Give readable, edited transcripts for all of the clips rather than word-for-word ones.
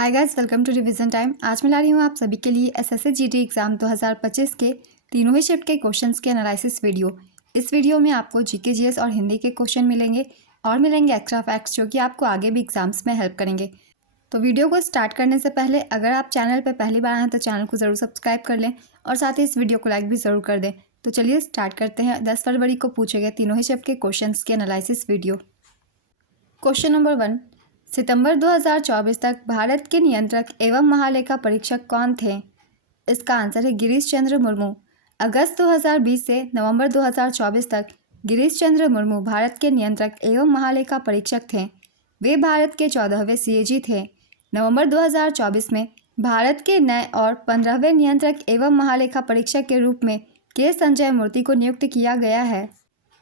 Hi guys, welcome to revision time. आज मैं ला रही हूँ आप सभी के लिए एसएससी जीडी एग्ज़ाम 2025 के तीनों ही शिफ्ट के क्वेश्चंस के एनालिसिस वीडियो। इस वीडियो में आपको जीके जीएस और हिंदी के क्वेश्चन मिलेंगे और मिलेंगे एक्स्ट्रा फैक्ट्स जो कि आपको आगे भी एग्जाम्स में हेल्प करेंगे। तो वीडियो को स्टार्ट करने से पहले अगर आप चैनल पर पहली बार आए हैं तो चैनल को ज़रूर सब्सक्राइब कर लें और साथ ही इस वीडियो को लाइक भी ज़रूर कर दें। तो चलिए स्टार्ट करते हैं 10 फरवरी को पूछे गए तीनों ही शिफ्ट के क्वेश्चन के एनालिसिस वीडियो। क्वेश्चन नंबर 1, सितंबर 2024 तक भारत के नियंत्रक एवं महालेखा परीक्षक कौन थे? इसका आंसर है गिरीश चंद्र मुर्मू। अगस्त 2020 से नवंबर 2024 तक गिरीश चंद्र मुर्मू भारत के नियंत्रक एवं महालेखा परीक्षक थे। वे भारत के 14वें सीएजी थे। नवंबर 2024 में भारत के नए और 15वें नियंत्रक एवं महालेखा परीक्षक के रूप में के संजय मूर्ति को नियुक्त किया गया है।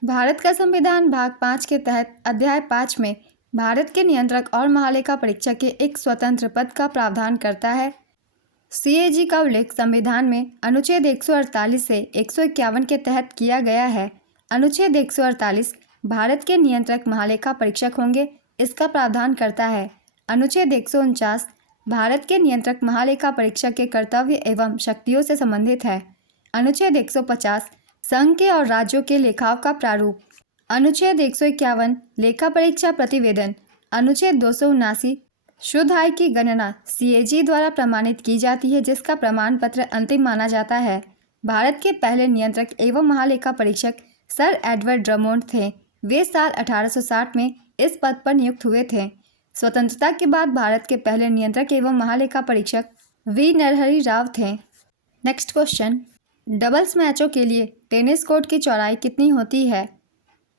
भारत का संविधान भाग 5 के तहत अध्याय 5 में भारत के नियंत्रक और महालेखा परीक्षक के एक स्वतंत्र पद का प्रावधान करता है। सीएजी का उल्लेख संविधान में अनुच्छेद 148 से 151 के तहत किया गया है। अनुच्छेद 148 भारत के नियंत्रक महालेखा परीक्षक होंगे, इसका प्रावधान करता है। अनुच्छेद 149 भारत के नियंत्रक महालेखा परीक्षक के कर्तव्य एवं शक्तियों से संबंधित है। अनुच्छेद 150 संघ के और राज्यों के लेखाओं का प्रारूप। अनुच्छेद 151 लेखा परीक्षा प्रतिवेदन। अनुच्छेद 279 शुद्ध आय की गणना सीएजी द्वारा प्रमाणित की जाती है, जिसका प्रमाण पत्र अंतिम माना जाता है। भारत के पहले नियंत्रक एवं महालेखा परीक्षक सर एडवर्ड ड्रमोंड थे। वे साल 1860 में इस पद पर नियुक्त हुए थे। स्वतंत्रता के बाद भारत के पहले नियंत्रक एवं महालेखा परीक्षक वी नरहरि राव थे। नेक्स्ट क्वेश्चन, डबल्स मैचों के लिए टेनिस कोर्ट की चौड़ाई कितनी होती है?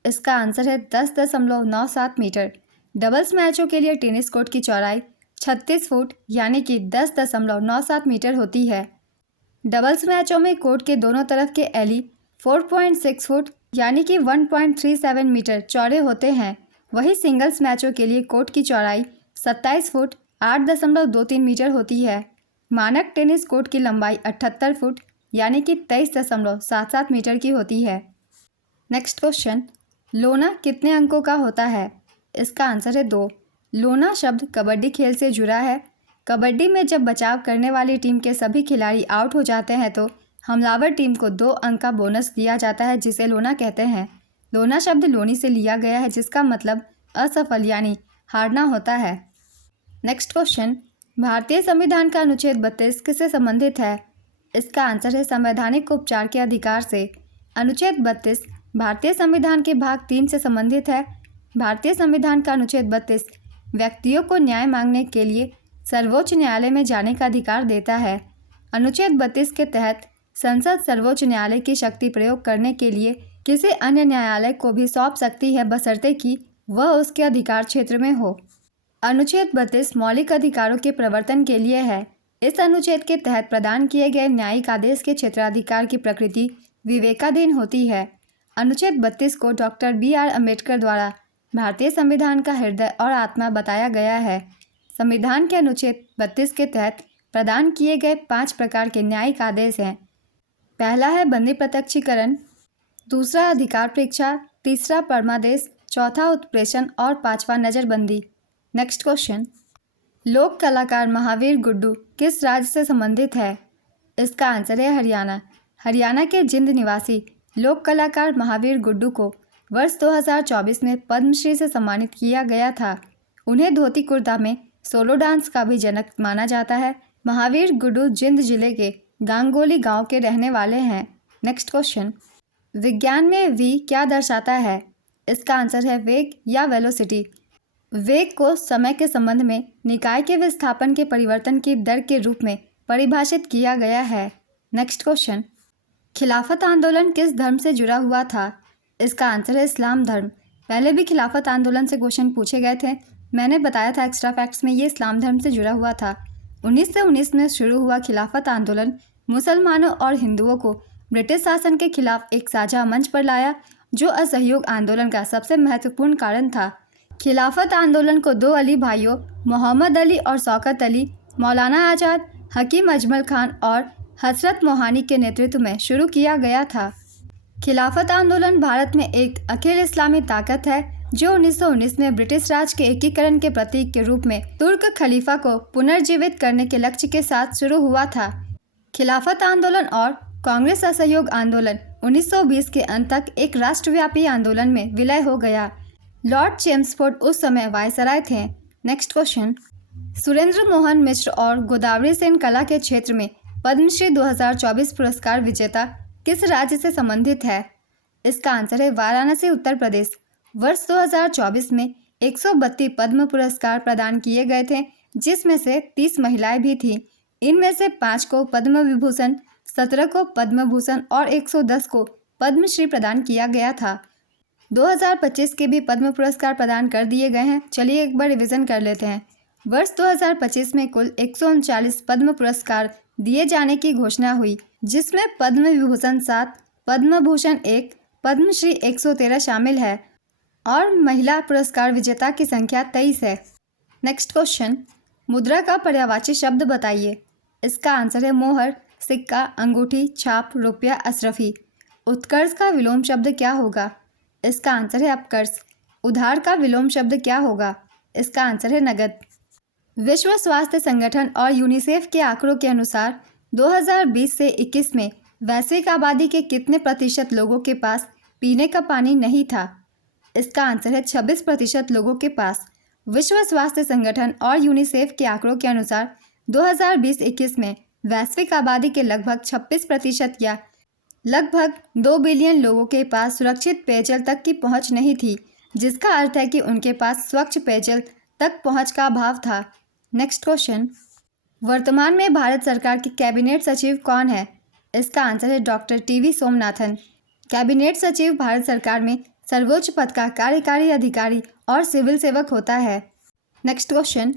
इसका आंसर है 10.97 मीटर। डबल्स मैचों के लिए टेनिस कोर्ट की चौड़ाई 36 फुट यानी कि 10.97 मीटर होती है। डबल्स मैचों में कोर्ट के दोनों तरफ के एली 4.6 फुट यानी कि 1.37 मीटर चौड़े होते हैं। वही सिंगल्स मैचों के लिए कोर्ट की चौड़ाई 27 फुट 8.23 मीटर होती है। मानक टेनिस कोर्ट की लंबाई 78 फुट यानी कि 23.77 मीटर की होती है। नेक्स्ट क्वेश्चन, लोना कितने अंकों का होता है? इसका आंसर है 2। लोना शब्द कबड्डी खेल से जुड़ा है। कबड्डी में जब बचाव करने वाली टीम के सभी खिलाड़ी आउट हो जाते हैं तो हमलावर टीम को 2 अंक का बोनस दिया जाता है, जिसे लोना कहते हैं। लोना शब्द लोनी से लिया गया है, जिसका मतलब असफल यानी हारना होता है। नेक्स्ट क्वेश्चन, भारतीय संविधान का अनुच्छेद 32 किससे संबंधित है? इसका आंसर है संवैधानिक उपचार के अधिकार से। अनुच्छेद 32 भारतीय संविधान के भाग 3 से संबंधित है। भारतीय संविधान का अनुच्छेद 32 व्यक्तियों को न्याय मांगने के लिए सर्वोच्च न्यायालय में जाने का अधिकार देता है। अनुच्छेद 32 के तहत संसद सर्वोच्च न्यायालय की शक्ति प्रयोग करने के लिए किसी अन्य न्यायालय को भी सौंप सकती है, बशर्ते कि वह उसके अधिकार क्षेत्र में हो। अनुच्छेद 32 मौलिक अधिकारों के प्रवर्तन के लिए है। इस अनुच्छेद के तहत प्रदान किए गए न्यायिक आदेश के क्षेत्राधिकार की प्रकृति विवेकाधीन होती है। अनुच्छेद 32 को डॉक्टर बी.आर. अम्बेडकर द्वारा भारतीय संविधान का हृदय और आत्मा बताया गया है। संविधान के अनुच्छेद 32 के तहत प्रदान किए गए 5 प्रकार के न्यायिक आदेश हैं। पहला है बंदी प्रत्यक्षीकरण, दूसरा अधिकार परीक्षा, तीसरा परमादेश, चौथा उत्प्रेषण और 5वां नज़रबंदी। नेक्स्ट क्वेश्चन, लोक कलाकार महावीर गुड्डू किस राज्य से संबंधित है? इसका आंसर है हरियाणा। हरियाणा के जिंद निवासी लोक कलाकार महावीर गुड्डू को वर्ष 2024 में पद्मश्री से सम्मानित किया गया था। उन्हें धोती कुर्ता में सोलो डांस का भी जनक माना जाता है। महावीर गुड्डू जिंद जिले के गांगोली गांव के रहने वाले हैं। नेक्स्ट क्वेश्चन, विज्ञान में वी क्या दर्शाता है? इसका आंसर है वेग या वेलोसिटी। वेग को समय के संबंध में निकाय के विस्थापन के परिवर्तन की दर के रूप में परिभाषित किया गया है। नेक्स्ट क्वेश्चन, खिलाफत आंदोलन किस धर्म से जुड़ा हुआ था? इसका आंसर है इस्लाम धर्म। पहले भी खिलाफत आंदोलन से क्वेश्चन पूछे गए थे। मैंने बताया था एक्स्ट्रा फैक्ट्स में, ये इस्लाम धर्म से जुड़ा हुआ था। 1919 में शुरू हुआ खिलाफत आंदोलन मुसलमानों और हिंदुओं को ब्रिटिश शासन के खिलाफ एक साझा मंच पर लाया, जो असहयोग आंदोलन का सबसे महत्वपूर्ण कारण था। खिलाफत आंदोलन को 2 अली भाइयों मोहम्मद अली और शौकत अली, मौलाना आज़ाद, हकीम अजमल खान और हसरत मोहानी के नेतृत्व में शुरू किया गया था। खिलाफत आंदोलन भारत में एक अखिल इस्लामी ताकत है जो 1919 में ब्रिटिश राज के एकीकरण के प्रतीक के रूप में तुर्क खलीफा को पुनर्जीवित करने के लक्ष्य के साथ शुरू हुआ था। खिलाफत आंदोलन और कांग्रेस असहयोग आंदोलन 1920 के अंत तक एक राष्ट्रव्यापी आंदोलन में विलय हो गया। लॉर्ड चेम्सफोर्ड उस समय वायसराय थे। नेक्स्ट क्वेश्चन, सुरेंद्र मोहन मिश्र और गोदावरी सेन कला के क्षेत्र में पद्मश्री 2024 पुरस्कार विजेता किस राज्य से संबंधित है? इसका आंसर है वाराणसी, उत्तर प्रदेश। वर्ष 2024 में 132 पद्म पुरस्कार प्रदान किए गए थे, जिसमें से 30 महिलाएं भी थीं। इनमें से 5 को पद्म विभूषण, 17 को पद्म भूषण और 110 को पद्मश्री प्रदान किया गया था। 2025 के भी पद्म पुरस्कार प्रदान कर दिए गए हैं। चलिए एक बार रिवीजन कर लेते हैं। वर्ष 2025 में कुल 139 पद्म पुरस्कार दिए जाने की घोषणा हुई, जिसमें पद्म विभूषण 7, पद्म भूषण 1, पद्मश्री 113 शामिल है और महिला पुरस्कार विजेता की संख्या 23 है। नेक्स्ट क्वेश्चन, मुद्रा का पर्यायवाची शब्द बताइए। इसका आंसर है मोहर, सिक्का, अंगूठी, छाप, रुपया, अशरफी। उत्कर्ष का विलोम शब्द क्या होगा? इसका आंसर है अपकर्ष। उधार का विलोम शब्द क्या होगा? इसका आंसर है नगद। विश्व स्वास्थ्य संगठन और यूनिसेफ के आंकड़ों के अनुसार 2020 से 21 में वैश्विक आबादी के कितने प्रतिशत लोगों के पास पीने का पानी नहीं था? इसका आंसर है 26% लोगों के पास। विश्व स्वास्थ्य संगठन और यूनिसेफ के आंकड़ों के अनुसार 2020-21 में वैश्विक आबादी के लगभग 26% या लगभग 2 बिलियन लोगों के पास सुरक्षित पेयजल तक की पहुंच नहीं थी, जिसका अर्थ है कि उनके पास स्वच्छ पेयजल तक पहुंच का अभाव था। नेक्स्ट क्वेश्चन, वर्तमान में भारत सरकार के कैबिनेट सचिव कौन है? इसका आंसर है डॉक्टर टीवी सोमनाथन। कैबिनेट सचिव भारत सरकार में सर्वोच्च पद का कार्यकारी अधिकारी और सिविल सेवक होता है। नेक्स्ट क्वेश्चन,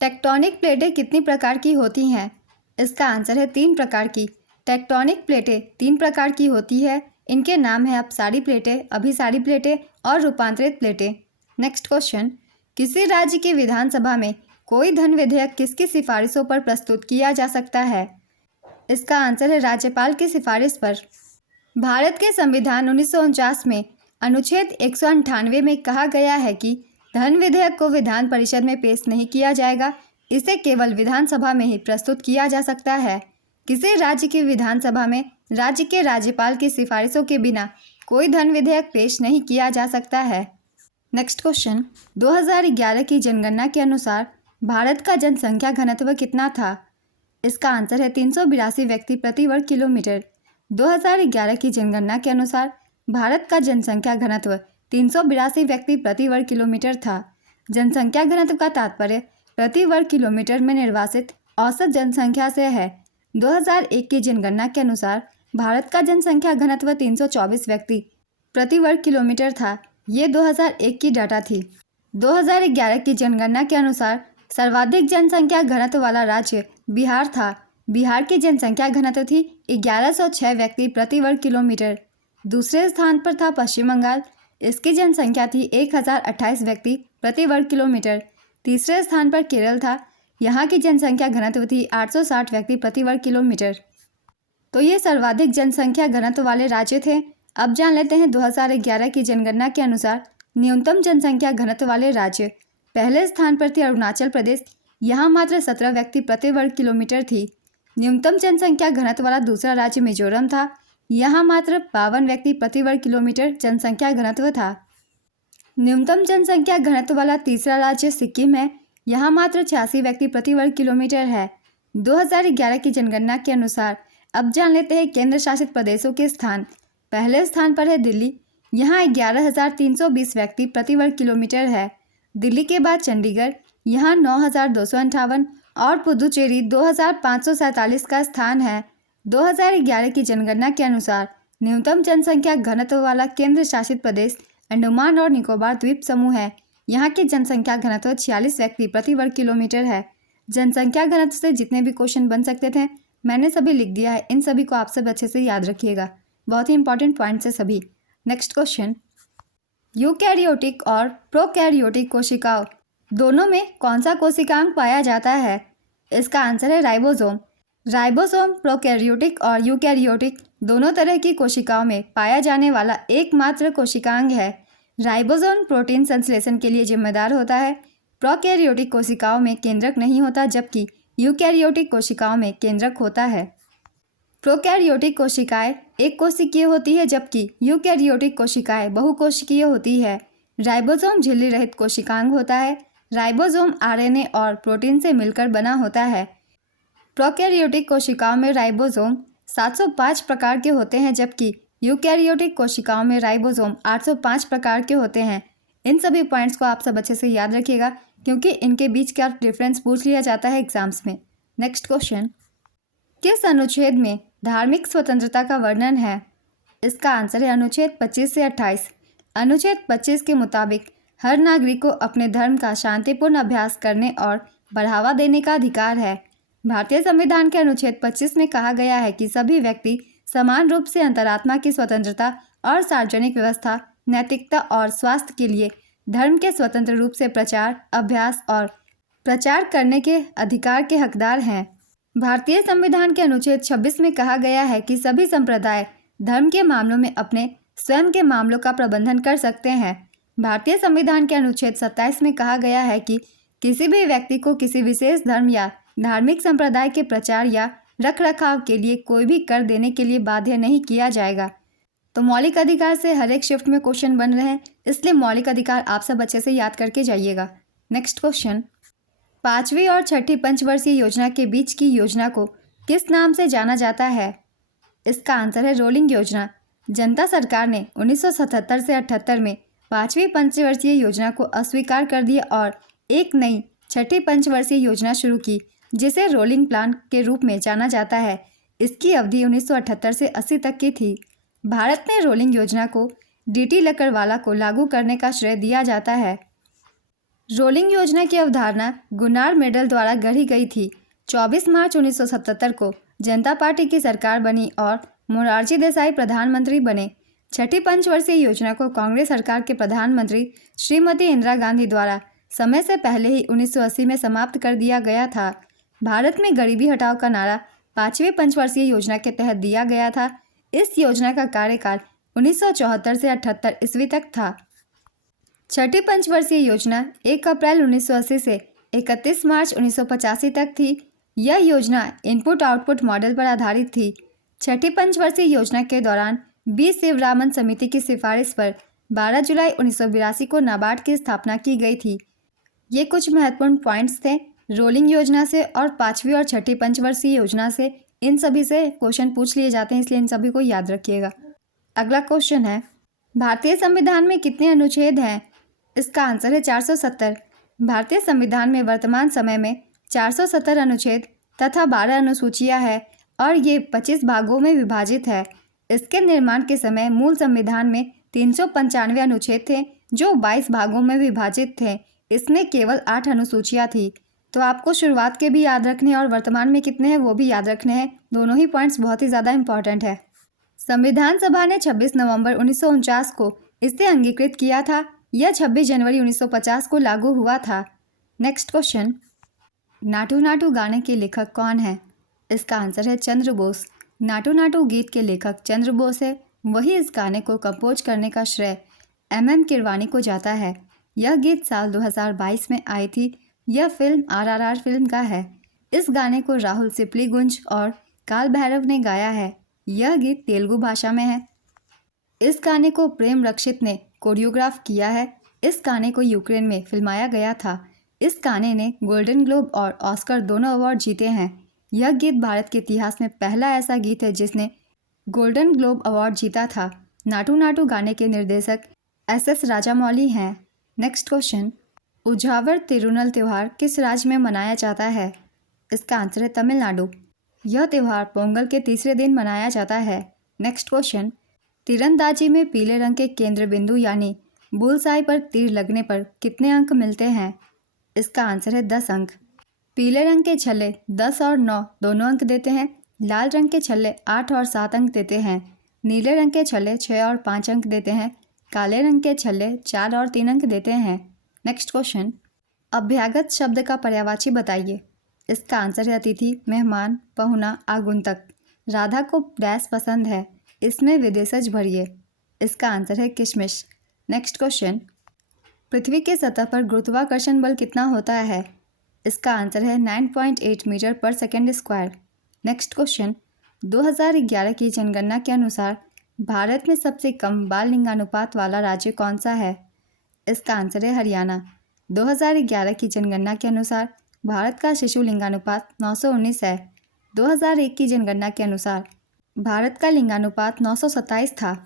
टेक्टोनिक प्लेटें कितनी प्रकार की होती हैं? इसका आंसर है 3 प्रकार की। टेक्टोनिक प्लेटें 3 प्रकार की होती है। इनके नाम है अपसारी प्लेटें, अभिसारी प्लेटें और रूपांतरित प्लेटें। नेक्स्ट क्वेश्चन, किसी राज्य की विधानसभा में कोई धन विधेयक किसकी सिफारिशों पर प्रस्तुत किया जा सकता है? इसका आंसर है राज्यपाल की सिफारिश पर। भारत के संविधान 1949 में अनुच्छेद 198 में कहा गया है कि धन विधेयक को विधान परिषद में पेश नहीं किया जाएगा, इसे केवल विधानसभा में ही प्रस्तुत किया जा सकता है। किसी राज्य की विधानसभा में राज्य के राज्यपाल की सिफारिशों के बिना कोई धन विधेयक पेश नहीं किया जा सकता है। नेक्स्ट क्वेश्चन, 2011 की जनगणना के अनुसार भारत का जनसंख्या घनत्व कितना था? इसका आंसर है 382 व्यक्ति प्रति वर्ग किलोमीटर। 2011 की जनगणना के अनुसार भारत का जनसंख्या घनत्व 382 व्यक्ति प्रति वर्ग किलोमीटर था। जनसंख्या घनत्व का तात्पर्य प्रति वर्ग किलोमीटर में निर्वासित औसत जनसंख्या से है। 2001 की जनगणना के अनुसार भारत का जनसंख्या घनत्व 324 व्यक्ति प्रति वर्ग किलोमीटर था। ये 2001 की डाटा थी। 2011 की जनगणना के अनुसार सर्वाधिक जनसंख्या घनत्व वाला राज्य बिहार था। बिहार की जनसंख्या घनत्व थी 1106 व्यक्ति प्रति वर्ग किलोमीटर। दूसरे स्थान पर था पश्चिम बंगाल, इसकी जनसंख्या थी 1028 व्यक्ति प्रति वर्ग किलोमीटर। तीसरे स्थान पर केरल था, यहाँ की जनसंख्या घनत्व थी 860 व्यक्ति प्रति वर्ग किलोमीटर। तो ये सर्वाधिक जनसंख्या घनत्व वाले राज्य थे। अब जान लेते हैं 2011 की जनगणना के अनुसार न्यूनतम जनसंख्या घनत्व वाले राज्य। पहले स्थान पर थी अरुणाचल प्रदेश, यहाँ मात्र 17 व्यक्ति प्रति वर्ग किलोमीटर थी। न्यूनतम जनसंख्या घनत्व वाला दूसरा राज्य मिजोरम था, यहाँ मात्र 52 व्यक्ति प्रति वर्ग किलोमीटर जनसंख्या घनत्व था। न्यूनतम जनसंख्या घनत्व वाला तीसरा राज्य सिक्किम है, यहाँ मात्र 86 व्यक्ति प्रति वर्ग किलोमीटर है। 2011 की जनगणना के अनुसार अब जान लेते हैं केंद्र शासित प्रदेशों के स्थान। पहले स्थान पर है दिल्ली, यहाँ 11,320 व्यक्ति प्रति वर्ग किलोमीटर है। दिल्ली के बाद चंडीगढ़, यहाँ 9,258 और पुदुचेरी 2,547 का स्थान है। 2011 की जनगणना के अनुसार न्यूनतम जनसंख्या घनत्व वाला केंद्र शासित प्रदेश अंडमान और निकोबार द्वीप समूह है, यहाँ की जनसंख्या घनत्व 46 व्यक्ति प्रति वर्ग किलोमीटर है। जनसंख्या घनत्व से जितने भी क्वेश्चन बन सकते थे मैंने सभी लिख दिया है, इन सभी को आप सब अच्छे से याद रखिएगा, बहुत ही इंपॉर्टेंट पॉइंट्स है सभी। नेक्स्ट क्वेश्चन, यूकैरियोटिक और प्रोकैरियोटिक कोशिकाओं दोनों में कौन सा कोशिकांग पाया जाता है? इसका आंसर है राइबोसोम। राइबोसोम प्रोकैरियोटिक और यूकैरियोटिक दोनों तरह की कोशिकाओं में पाया जाने वाला एकमात्र कोशिकांग है। राइबोसोम प्रोटीन संश्लेषण के लिए जिम्मेदार होता है। प्रोकैरियोटिक कोशिकाओं में केंद्रक नहीं होता, जबकि यूकैरियोटिक कोशिकाओं में केंद्रक होता है। प्रोकैरियोटिक कोशिकाएं एक कोशिकीय होती है, जबकि यूकैरियोटिक कोशिकाएं बहुकोशिकीय होती है। राइबोसोम झिल्ली रहित कोशिकांग होता है। राइबोसोम आरएनए और प्रोटीन से मिलकर बना होता है। प्रोकैरियोटिक कोशिकाओं में राइबोसोम 705 प्रकार के होते हैं, जबकि यूकैरियोटिक कोशिकाओं में राइबोसोम 805 प्रकार के होते हैं। इन सभी पॉइंट्स को आप सब अच्छे से याद रखिएगा, क्योंकि इनके बीच का डिफरेंस पूछ लिया जाता है एग्जाम्स में। नेक्स्ट क्वेश्चन, किस अनुच्छेद में धार्मिक स्वतंत्रता का वर्णन है? इसका आंसर है अनुच्छेद 25 से 28। अनुच्छेद 25 के मुताबिक हर नागरिक को अपने धर्म का शांतिपूर्ण अभ्यास करने और बढ़ावा देने का अधिकार है। भारतीय संविधान के अनुच्छेद 25 में कहा गया है कि सभी व्यक्ति समान रूप से अंतरात्मा की स्वतंत्रता और सार्वजनिक व्यवस्था, नैतिकता और स्वास्थ्य के लिए धर्म के स्वतंत्र रूप से प्रचार, अभ्यास और प्रचार करने के अधिकार के हकदार हैं। भारतीय संविधान के अनुच्छेद 26 में कहा गया है कि सभी संप्रदाय धर्म के मामलों में अपने स्वयं के मामलों का प्रबंधन कर सकते हैं। भारतीय संविधान के अनुच्छेद 27 में कहा गया है कि किसी भी व्यक्ति को किसी विशेष धर्म या धार्मिक संप्रदाय के प्रचार या रखरखाव के लिए कोई भी कर देने के लिए बाध्य नहीं किया जाएगा। तो मौलिक अधिकार से हर एक शिफ्ट में क्वेश्चन बन रहे हैं, इसलिए मौलिक अधिकार आप सब अच्छे से याद करके जाइएगा। नेक्स्ट क्वेश्चन, 5वीं और 6ठी पंचवर्षीय योजना के बीच की योजना को किस नाम से जाना जाता है? इसका आंसर है रोलिंग योजना। जनता सरकार ने 1977 से 78 में 5वीं पंचवर्षीय योजना को अस्वीकार कर दिया और एक नई 6ठी पंचवर्षीय योजना शुरू की, जिसे रोलिंग प्लान के रूप में जाना जाता है। इसकी अवधि 1978 से 80 तक की थी। भारत में रोलिंग योजना को डीटी लकड़वाला को लागू करने का श्रेय दिया जाता है। रोलिंग योजना की अवधारणा गुनार मेडल द्वारा गढ़ी गई थी। 24 मार्च 1977 को जनता पार्टी की सरकार बनी और मोरारजी देसाई प्रधानमंत्री बने। 6ठी पंचवर्षीय योजना को कांग्रेस सरकार के प्रधानमंत्री श्रीमती इंदिरा गांधी द्वारा समय से पहले ही 1980 में समाप्त कर दिया गया था। भारत में गरीबी हटाओ का नारा 5वीं पंचवर्षीय योजना के तहत दिया गया था। इस योजना का कार्यकाल 1974 से 78 ईस्वी तक था। 6ठी पंचवर्षीय योजना 1 अप्रैल 1980 से 31 मार्च 1985 तक थी। यह योजना इनपुट आउटपुट मॉडल पर आधारित थी। 6ठी पंचवर्षीय योजना के दौरान बी शिवरामन समिति की सिफारिश पर 12 जुलाई 1982 को नाबार्ड की स्थापना की गई थी। ये कुछ महत्वपूर्ण पॉइंट्स थे रोलिंग योजना से और 5वीं और 6ठी पंचवर्षीय योजना से। इन सभी से क्वेश्चन पूछ लिए जाते हैं, इसलिए इन सभी को याद रखिएगा। अगला क्वेश्चन है, भारतीय संविधान में कितने अनुच्छेद हैं? इसका आंसर है 470। भारतीय संविधान में वर्तमान समय में 470 अनुच्छेद तथा 12 अनुसूचियां हैं और ये 25 भागों में विभाजित है। इसके निर्माण के समय मूल संविधान में 395 अनुच्छेद थे, जो 22 भागों में विभाजित थे। इसमें केवल 8 अनुसूचियां थी। तो आपको शुरुआत के भी याद रखने हैं और वर्तमान में कितने हैं वो भी याद रखने हैं। दोनों ही पॉइंट्स बहुत ही ज़्यादा इंपॉर्टेंट है। संविधान सभा ने 26 नवंबर 1949 को इसे अंगीकृत किया था। यह 26 जनवरी 1950 को लागू हुआ था। नेक्स्ट क्वेश्चन, नाटू नाटू गाने के लेखक कौन है? इसका आंसर है चंद्र बोस। नाटू नाटू गीत के लेखक चंद्र बोस है। वही इस गाने को कंपोज करने का श्रेय MM किरवानी को जाता है। यह गीत साल 2022 में आई थी। यह फिल्म RRR फिल्म का है। इस गाने को राहुल सिप्लीगुंज और काल भैरव ने गाया है। यह गीत तेलुगु भाषा में है। इस गाने को प्रेम रक्षित ने कोरियोग्राफ किया है। इस गाने को यूक्रेन में फिल्माया गया था। इस गाने ने गोल्डन ग्लोब और ऑस्कर दोनों अवार्ड जीते हैं। यह गीत भारत के इतिहास में पहला ऐसा गीत है जिसने गोल्डन ग्लोब अवार्ड जीता था। नाटू नाटू गाने के निर्देशक SS राजामौली हैं। नेक्स्ट क्वेश्चन, उझावर तिरुनल त्यौहार किस राज्य में मनाया जाता है? इसका आंसर है तमिलनाडु। यह त्यौहार पोंगल के तीसरे दिन मनाया जाता है। नेक्स्ट क्वेश्चन, तीरंदाजी में पीले रंग के केंद्र बिंदु यानी बुलसाई पर तीर लगने पर कितने अंक मिलते हैं? इसका आंसर है 10 अंक। पीले रंग के छल्ले 10 और 9 दोनों अंक देते हैं। लाल रंग के छल्ले 8 और 7 अंक देते हैं। नीले रंग के छल्ले 6 और 5 अंक देते हैं। काले रंग के छल्ले 4 और 3 अंक देते हैं। नेक्स्ट क्वेश्चन, अभ्यागत शब्द का पर्यायवाची बताइए। इसका आंसर है अतिथि, मेहमान, पहुना, आगुंतक। राधा को डैश पसंद है, इसमें विदेशज भरिए। इसका आंसर है किशमिश। नेक्स्ट क्वेश्चन, पृथ्वी के सतह पर गुरुत्वाकर्षण बल कितना होता है? इसका आंसर है 9.8 मीटर पर सेकेंड स्क्वायर। नेक्स्ट क्वेश्चन, 2011 की जनगणना के अनुसार भारत में सबसे कम बाल लिंगानुपात वाला राज्य कौन सा है? इसका आंसर है हरियाणा। 2011 की जनगणना के अनुसार भारत का शिशु लिंगानुपात 919 है। 2001 की जनगणना के अनुसार भारत का लिंगानुपात 927 था।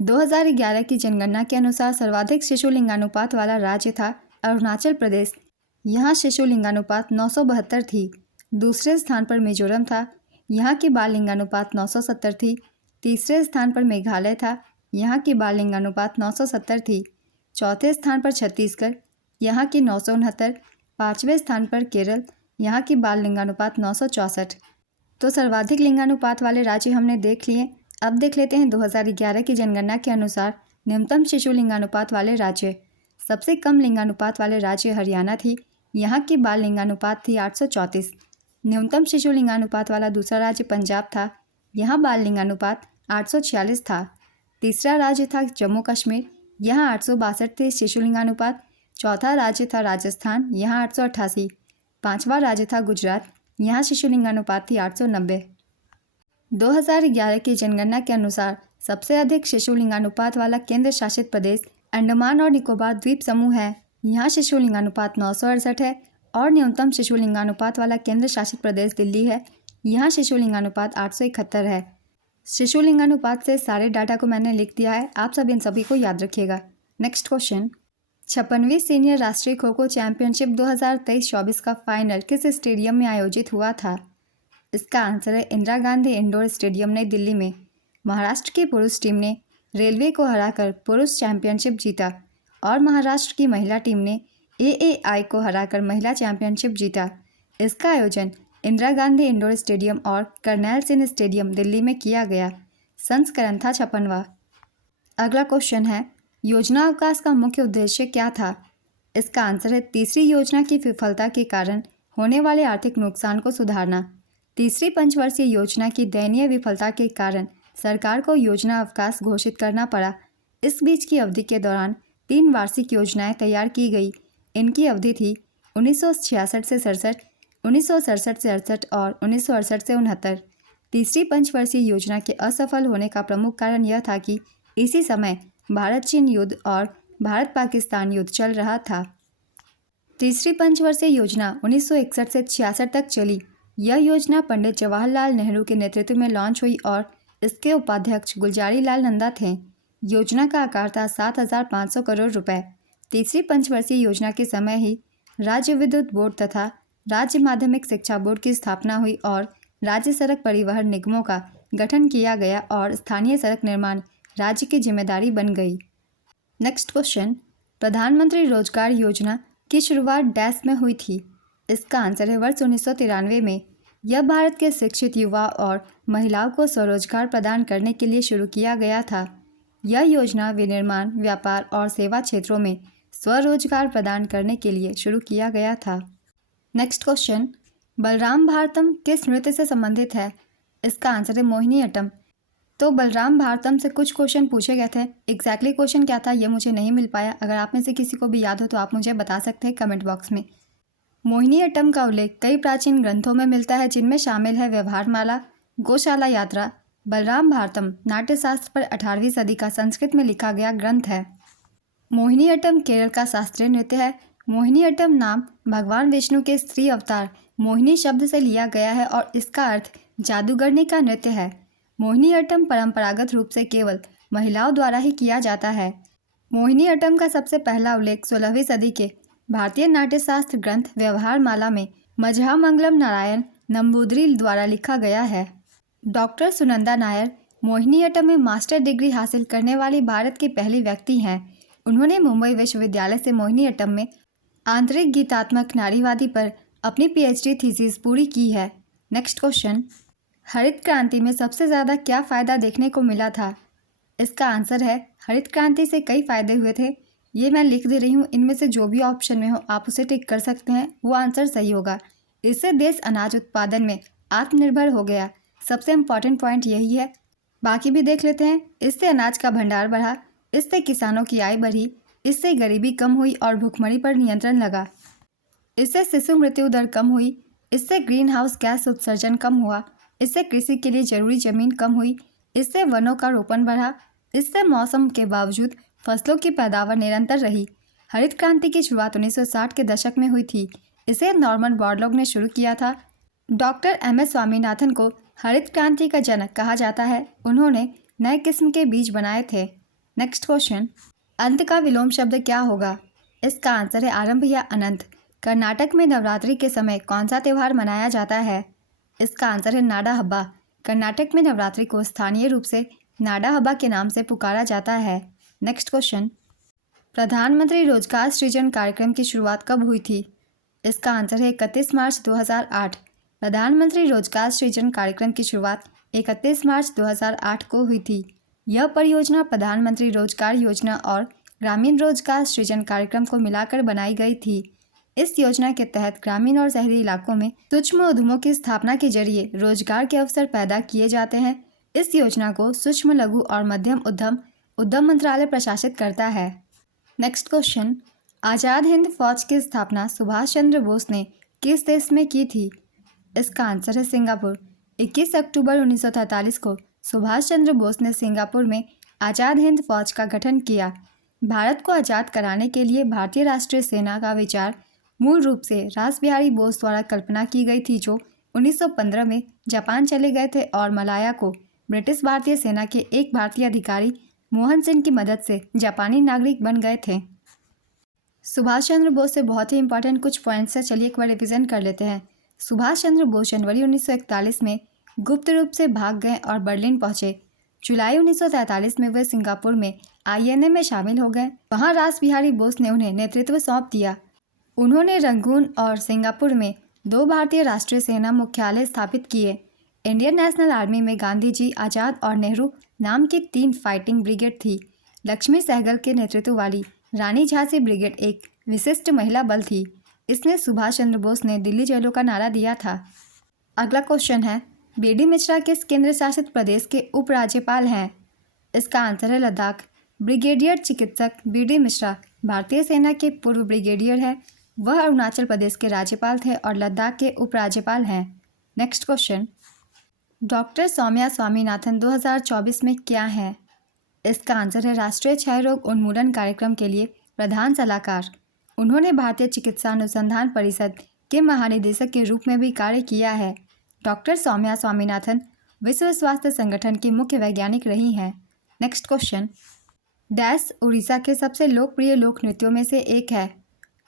2011 की जनगणना के अनुसार सर्वाधिक शिशु लिंगानुपात वाला राज्य था अरुणाचल प्रदेश। यहाँ शिशु लिंगानुपात 972 थी। दूसरे स्थान पर मिजोरम था। यहाँ की बाल लिंगानुपात 970 थी। तीसरे स्थान पर मेघालय था। यहाँ की बाल लिंगानुपात 970 थी। चौथे स्थान पर छत्तीसगढ़, यहाँ की 969। पाँचवें स्थान पर केरल, यहाँ की बाल लिंगानुपात 964। तो सर्वाधिक लिंगानुपात वाले राज्य हमने देख लिए। अब देख लेते हैं 2011 की जनगणना के अनुसार न्यूनतम शिशु लिंगानुपात वाले राज्य। सबसे कम लिंगानुपात वाले राज्य हरियाणा थी। यहाँ की बाल लिंगानुपात थी 834। न्यूनतम शिशु लिंगानुपात वाला दूसरा राज्य पंजाब था। यहाँ बाल लिंगानुपात 846 था। तीसरा राज्य था जम्मू कश्मीर, यहाँ 862 थे शिशु लिंगानुपात। चौथा राज्य था राजस्थान, यहाँ 888। पांचवा राज्य था गुजरात, यहाँ शिशु लिंगानुपात थी 890। 2011 की जनगणना के अनुसार सबसे अधिक शिशु लिंगानुपात वाला केंद्र शासित प्रदेश अंडमान और निकोबार द्वीप समूह है। यहाँ शिशु लिंगानुपात 968 है। और न्यूनतम शिशु लिंगानुपात वाला केंद्र शासित प्रदेश दिल्ली है। यहाँ शिशु लिंगानुपात 871 है। शिशु लिंगानुपात से सारे डाटा को मैंने लिख दिया है, आप सब इन सभी को याद रखिएगा। नेक्स्ट क्वेश्चन, 56वीं सीनियर राष्ट्रीय खो खो चैंपियनशिप 2023-24 का फाइनल किस स्टेडियम में आयोजित हुआ था? इसका आंसर है इंदिरा गांधी इंडोर स्टेडियम नई दिल्ली में। महाराष्ट्र की पुरुष टीम ने रेलवे को हराकर पुरुष चैंपियनशिप जीता और महाराष्ट्र की महिला टीम ने AAI को हराकर महिला चैंपियनशिप जीता। इसका आयोजन इंदिरा गांधी इंडोर स्टेडियम और कर्नैल सिंह स्टेडियम दिल्ली में किया गया। संस्करण था 56वां। अगला क्वेश्चन है, योजना अवकाश का मुख्य उद्देश्य क्या था? इसका आंसर है तीसरी योजना की विफलता के कारण होने वाले आर्थिक नुकसान को सुधारना। तीसरी पंचवर्षीय योजना की दयनीय विफलता के कारण सरकार को योजना अवकाश घोषित करना पड़ा। इस बीच की अवधि के दौरान 3 वार्षिक योजनाएं तैयार की गई। इनकी अवधि थी 1966 से 67, 1967 से 68 और 1968 से 69। तीसरी पंचवर्षीय योजना के असफल होने का प्रमुख कारण यह था कि इसी समय भारत चीन युद्ध और भारत पाकिस्तान युद्ध चल रहा था। तीसरी पंचवर्षीय योजना 1961 से 66 तक चली। यह योजना पंडित जवाहरलाल नेहरू के नेतृत्व में लॉन्च हुई और इसके उपाध्यक्ष गुलजारी लाल नंदा थे। योजना का आकार था 7,500 करोड़ रुपए। तीसरी पंचवर्षीय योजना के समय ही राज्य विद्युत बोर्ड तथा राज्य माध्यमिक शिक्षा बोर्ड की स्थापना हुई और राज्य सड़क परिवहन निगमों का गठन किया गया और स्थानीय सड़क निर्माण राज्य की जिम्मेदारी बन गई। नेक्स्ट क्वेश्चन, प्रधानमंत्री रोजगार योजना की शुरुआत डैश में हुई थी? इसका आंसर है वर्ष 1993 में। यह भारत के शिक्षित युवा और महिलाओं को स्वरोजगार प्रदान करने के लिए शुरू किया गया था। यह योजना विनिर्माण, व्यापार और सेवा क्षेत्रों में स्वरोजगार प्रदान करने के लिए शुरू किया गया था। नेक्स्ट क्वेश्चन, बलराम भारतम किस नृत्य से संबंधित है? इसका आंसर है मोहिनीअट्टम। तो बलराम भारतम से कुछ क्वेश्चन पूछे गए थे। एग्जैक्टली क्वेश्चन क्या था ये मुझे नहीं मिल पाया। अगर आप में से किसी को भी याद हो तो आप मुझे बता सकते हैं कमेंट बॉक्स में। मोहिनीअट्टम का उल्लेख कई प्राचीन ग्रंथों में मिलता है, जिनमें शामिल है व्यवहारमाला, गौशाला यात्रा। बलराम भारतम नाट्यशास्त्र पर 18वीं सदी का संस्कृत में लिखा गया ग्रंथ है। मोहिनीअट्टम केरल का शास्त्रीय नृत्य है। मोहिनीअट्टम नाम भगवान विष्णु के स्त्री अवतार मोहिनी शब्द से लिया गया है और इसका अर्थ जादूगरनी का नृत्य है। मोहिनीअट्टम परंपरागत रूप से केवल महिलाओं द्वारा ही किया जाता है। मोहिनीअट्टम का सबसे पहला उल्लेख 16वीं सदी के भारतीय नाट्यशास्त्र ग्रंथ व्यवहारमाला में मझामंगलम नारायण नंबूदरी द्वारा लिखा गया है। डॉक्टर सुनंदा नायर मोहिनीअट्टम में मास्टर डिग्री हासिल करने वाली भारत की पहली व्यक्ति हैं। उन्होंने मुंबई विश्वविद्यालय से मोहिनीअट्टम में आंतरिक गीतात्मक नारीवादी पर अपनी PhD थीसिस पूरी की है। नेक्स्ट क्वेश्चन, हरित क्रांति में सबसे ज़्यादा क्या फ़ायदा देखने को मिला था? इसका आंसर है हरित क्रांति से कई फ़ायदे हुए थे। ये मैं लिख दे रही हूँ, इनमें से जो भी ऑप्शन में हो आप उसे टिक कर सकते हैं, वो आंसर सही होगा। इससे देश अनाज उत्पादन में आत्मनिर्भर हो गया। सबसे इम्पॉर्टेंट पॉइंट यही है, बाकी भी देख लेते हैं। इससे अनाज का भंडार बढ़ा, इससे किसानों की आय बढ़ी, इससे गरीबी कम हुई और भुखमरी पर नियंत्रण लगा। इससे शिशु मृत्यु दर कम हुई, इससे ग्रीन हाउस गैस उत्सर्जन कम हुआ, इससे कृषि के लिए जरूरी जमीन कम हुई, इससे वनों का रोपण बढ़ा, इससे मौसम के बावजूद फसलों की पैदावार निरंतर रही। हरित क्रांति की शुरुआत 1960 के दशक में हुई थी। इसे नॉर्मन बोरलॉग ने शुरू किया था। Doctor MS. स्वामीनाथन को हरित क्रांति का जनक कहा जाता है। उन्होंने नए किस्म के बीज बनाए थे। नेक्स्ट क्वेश्चन, अंत का विलोम शब्द क्या होगा? इसका आंसर है आरंभ या अनंत। कर्नाटक में नवरात्रि के समय कौन सा त्यौहार मनाया जाता है? इसका आंसर है नाडा हब्बा। कर्नाटक में नवरात्रि को स्थानीय रूप से नाडा हब्बा के नाम से पुकारा जाता है। नेक्स्ट क्वेश्चन, प्रधानमंत्री रोजगार सृजन कार्यक्रम की शुरुआत कब हुई थी? इसका आंसर है 31 मार्च 2008। प्रधानमंत्री रोजगार सृजन कार्यक्रम की शुरुआत 31 मार्च 2008 को हुई थी। यह परियोजना प्रधानमंत्री रोजगार योजना और ग्रामीण रोजगार सृजन कार्यक्रम को मिलाकर बनाई गई थी। इस योजना के तहत ग्रामीण और शहरी इलाकों में सूक्ष्म उद्यमों की स्थापना के जरिए रोजगार के अवसर पैदा किए जाते हैं। इस योजना को सूक्ष्म, लघु और मध्यम उद्यम मंत्रालय प्रशासित करता है। नेक्स्ट क्वेश्चन, आज़ाद हिंद फौज की स्थापना सुभाष चंद्र बोस ने किस देश में की थी? इसका आंसर है सिंगापुर। 21 अक्टूबर 1943 को सुभाष चंद्र बोस ने सिंगापुर में आज़ाद हिंद फौज का गठन किया। भारत को आज़ाद कराने के लिए भारतीय राष्ट्रीय सेना का विचार मूल रूप से रास बिहारी बोस द्वारा कल्पना की गई थी, जो 1915 में जापान चले गए थे और मलाया को ब्रिटिश भारतीय सेना के एक भारतीय अधिकारी मोहन सिंह की मदद से जापानी नागरिक बन गए थे। सुभाष चंद्र बोस से बहुत ही इंपॉर्टेंट कुछ पॉइंट्स है, चलिए एक बार रिविजन कर लेते हैं। सुभाष चंद्र बोस जनवरी 1941 में गुप्त रूप से भाग गए और बर्लिन पहुंचे। जुलाई 1943 में वे सिंगापुर में INA में शामिल हो गए। वहां रास बिहारी बोस ने उन्हें नेतृत्व सौंप दिया। उन्होंने रंगून और सिंगापुर में 2 भारतीय राष्ट्रीय सेना मुख्यालय स्थापित किए। इंडियन नेशनल आर्मी में गांधी जी, आज़ाद और नेहरू नाम की 3 फाइटिंग ब्रिगेड थी। लक्ष्मी सहगल के नेतृत्व वाली रानी झांसी ब्रिगेड एक विशिष्ट महिला बल थी। इसमें सुभाष चंद्र बोस ने दिल्ली चलो का नारा दिया था। अगला क्वेश्चन है, बी.डी. मिश्रा किस केंद्र शासित प्रदेश के उपराज्यपाल हैं? इसका आंसर है लद्दाख। ब्रिगेडियर चिकित्सक बी.डी. मिश्रा भारतीय सेना के पूर्व ब्रिगेडियर हैं। वह अरुणाचल प्रदेश के राज्यपाल थे और लद्दाख के उपराज्यपाल हैं। Next question, doctor Soumya Swaminathan 2024 में क्या है? इसका आंसर है राष्ट्रीय क्षय रोग उन्मूलन कार्यक्रम के लिए प्रधान सलाहकार। उन्होंने भारतीय चिकित्सा अनुसंधान परिषद के महानिदेशक के रूप में भी कार्य किया है। डॉक्टर सौम्या स्वामीनाथन विश्व स्वास्थ्य संगठन की मुख्य वैज्ञानिक रही हैं। नेक्स्ट क्वेश्चन, डैश उड़ीसा के सबसे लोकप्रिय लोक नृत्यों में से एक है।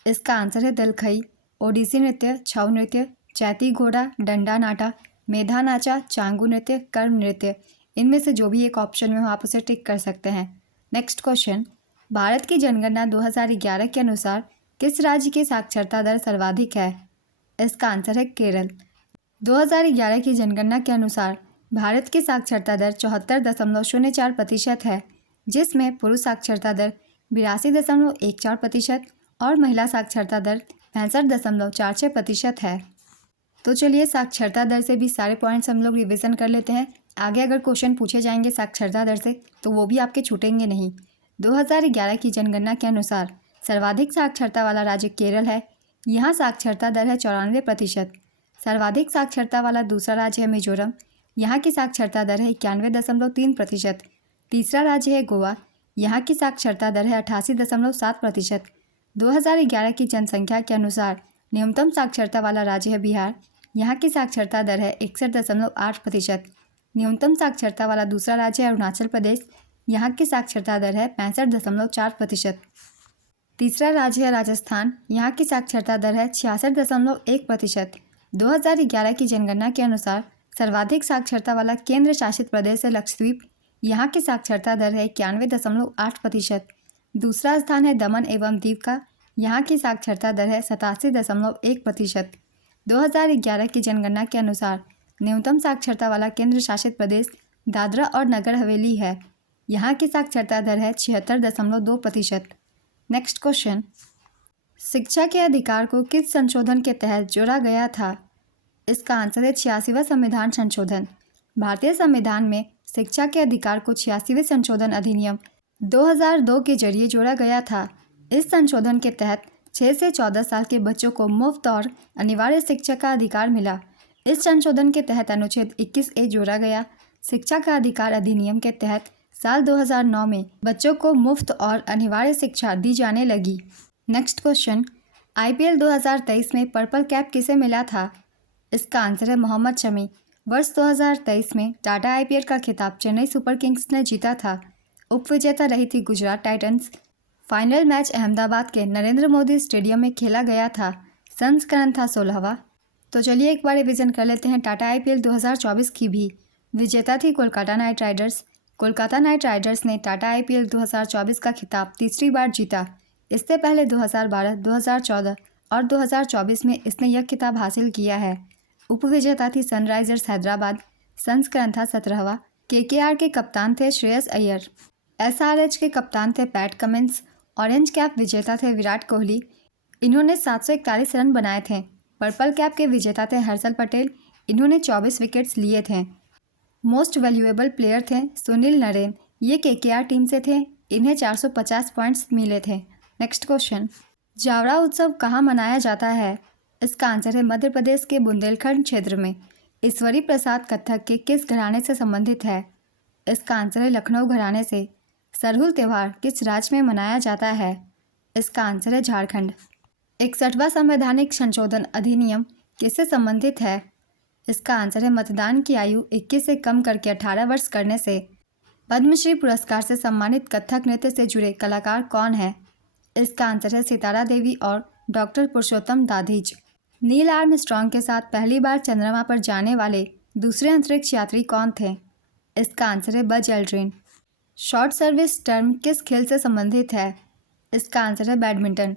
इसका आंसर है दलखई। ओडिसी नृत्य, छऊ नृत्य, चैती घोड़ा, डंडा नाटा, मेधा नाचा, चांगू नृत्य, कर्म नृत्य, इनमें से जो भी एक ऑप्शन में हो आप उसे टिक कर सकते हैं। नेक्स्ट क्वेश्चन, भारत की जनगणना 2011 के अनुसार किस राज्य की साक्षरता दर सर्वाधिक है? इसका आंसर है केरल। 2011 की जनगणना के अनुसार भारत की साक्षरता दर 74.04% है, जिसमें पुरुष साक्षरता दर 82.14% और महिला साक्षरता दर 65.46% है। तो चलिए साक्षरता दर से भी सारे पॉइंट्स हम लोग रिवीजन कर लेते हैं। आगे अगर क्वेश्चन पूछे जाएंगे साक्षरता दर से तो वो भी आपके छूटेंगे नहीं। 2011 की जनगणना के अनुसार सर्वाधिक साक्षरता वाला राज्य केरल है। यहाँ साक्षरता दर है 94%। सर्वाधिक साक्षरता वाला दूसरा राज्य है मिजोरम। यहाँ की साक्षरता दर है 91.3%। तीसरा राज्य है गोवा। यहाँ की साक्षरता दर है 88.7%। 2011 की जनसंख्या के अनुसार न्यूनतम साक्षरता वाला राज्य है बिहार। यहाँ की साक्षरता दर है 61.8%। न्यूनतम साक्षरता वाला दूसरा राज्य है अरुणाचल प्रदेश। यहाँ की साक्षरता दर है 65.4%। तीसरा राज्य है राजस्थान। यहाँ की साक्षरता दर है 66.1%। 2011 की जनगणना के अनुसार सर्वाधिक साक्षरता वाला केंद्र शासित प्रदेश है लक्षद्वीप। यहाँ की साक्षरता दर है 91.8%। दूसरा स्थान है दमन एवं दीव का। यहाँ की साक्षरता दर है 87.1%। 2011 की जनगणना के अनुसार न्यूनतम साक्षरता वाला केंद्र शासित प्रदेश दादरा और नगर हवेली है। यहाँ की साक्षरता दर है 76.2%। नेक्स्ट क्वेश्चन, शिक्षा के अधिकार को किस संशोधन के तहत जोड़ा गया था? इसका आंसर है 86वां संविधान संशोधन। भारतीय संविधान में शिक्षा के अधिकार को 86वें संशोधन अधिनियम 2002 के जरिए जोड़ा गया था। इस संशोधन के तहत 6 से 14 साल के बच्चों को मुफ्त और अनिवार्य शिक्षा का अधिकार मिला। इस संशोधन के तहत अनुच्छेद 21A जोड़ा गया। शिक्षा का अधिकार अधिनियम के तहत साल 2009 में बच्चों को मुफ्त और अनिवार्य शिक्षा दी जाने लगी। नेक्स्ट क्वेश्चन, IPL 2023 में पर्पल कैप किसे मिला था? इसका आंसर है मोहम्मद शमी। वर्ष 2023 में टाटा IPL का खिताब चेन्नई सुपर किंग्स ने जीता था। उपविजेता रही थी Gujarat Titans. Final match Ahmedabad के नरेंद्र मोदी स्टेडियम में खेला गया था। संस्करण था 16वां। तो चलिए एक बार रिवीजन कर लेते हैं टाटा IPL 2024 की भी। विजेता थी Kolkata night Riders. Kolkata night Riders ने टाटा IPL 2024 का खिताब तीसरी बार जीता। इससे पहले 2012, 2014 और 2024 में इसने यह खिताब हासिल किया है। उपविजेता थी सनराइजर्स हैदराबाद। संस्करण था 17वां। KKR के कप्तान थे श्रेयस अय्यर। SRH के कप्तान थे पैट कमिंस। ऑरेंज कैप विजेता थे विराट कोहली। इन्होंने 741 रन बनाए थे। पर्पल कैप के विजेता थे हर्षल पटेल। इन्होंने 24 विकेट्स लिए थे। मोस्ट वैल्यूएबल प्लेयर थे सुनील नरेन। ये KKR टीम से थे। इन्हें 450 पॉइंट्स मिले थे। नेक्स्ट क्वेश्चन, जावरा उत्सव कहाँ मनाया जाता है? इसका आंसर है मध्य प्रदेश के बुंदेलखंड क्षेत्र में। ईश्वरी प्रसाद कथक के किस घराने से संबंधित है? इसका आंसर है लखनऊ घराने से। सरहुल त्यौहार किस राज्य में मनाया जाता है? इसका आंसर है झारखंड। 61वां संवैधानिक संशोधन अधिनियम किससे संबंधित है? इसका आंसर है मतदान की आयु 21 से कम करके 18 वर्ष करने से। पद्मश्री पुरस्कार से सम्मानित कथक नृत्य से जुड़े कलाकार कौन है? इसका आंसर है सितारा देवी और डॉक्टर पुरुषोत्तम दाधीच। नील आर्मस्ट्रॉन्ग के साथ पहली बार चंद्रमा पर जाने वाले दूसरे अंतरिक्ष यात्री कौन थे? इसका आंसर है Buzz Aldrin. Short service term किस खेल से संबंधित है? इसका आंसर है बैडमिंटन।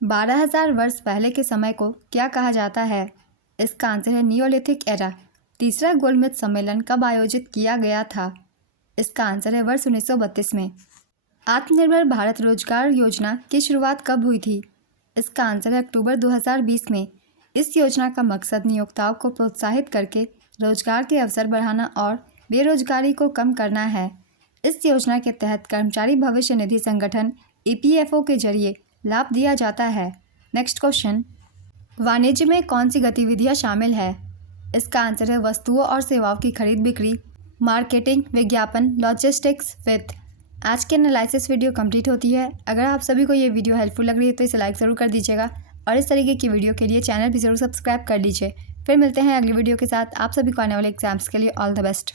12,000 वर्ष पहले के समय को क्या कहा जाता है? इसका आंसर है नियोलिथिक एरा। तीसरा गोलमेज सम्मेलन कब आयोजित किया गया था? इसका आंसर है वर्ष 1932 में। आत्मनिर्भर भारत रोजगार योजना की शुरुआत कब हुई थी? इसका आंसर है अक्टूबर 2020 में। इस योजना का मकसद नियोक्ताओं को प्रोत्साहित करके रोजगार के अवसर बढ़ाना और बेरोजगारी को कम करना है। इस योजना के तहत कर्मचारी भविष्य निधि संगठन EPFO के जरिए लाभ दिया जाता है। नेक्स्ट क्वेश्चन, वाणिज्य में कौन सी गतिविधियां शामिल है? इसका आंसर है वस्तुओं और सेवाओं की खरीद बिक्री, मार्केटिंग, विज्ञापन, लॉजिस्टिक्स, वित्त। आज की एनालिसिस वीडियो कंप्लीट होती है। अगर आप सभी को ये वीडियो हेल्पफुल लग रही है तो इसे लाइक ज़रूर कर दीजिएगा और इस तरीके की वीडियो के लिए चैनल भी ज़रूर सब्सक्राइब कर लीजिए। फिर मिलते हैं अगली वीडियो के साथ। आप सभी को आने वाले एग्जाम्स के लिए ऑल द बेस्ट।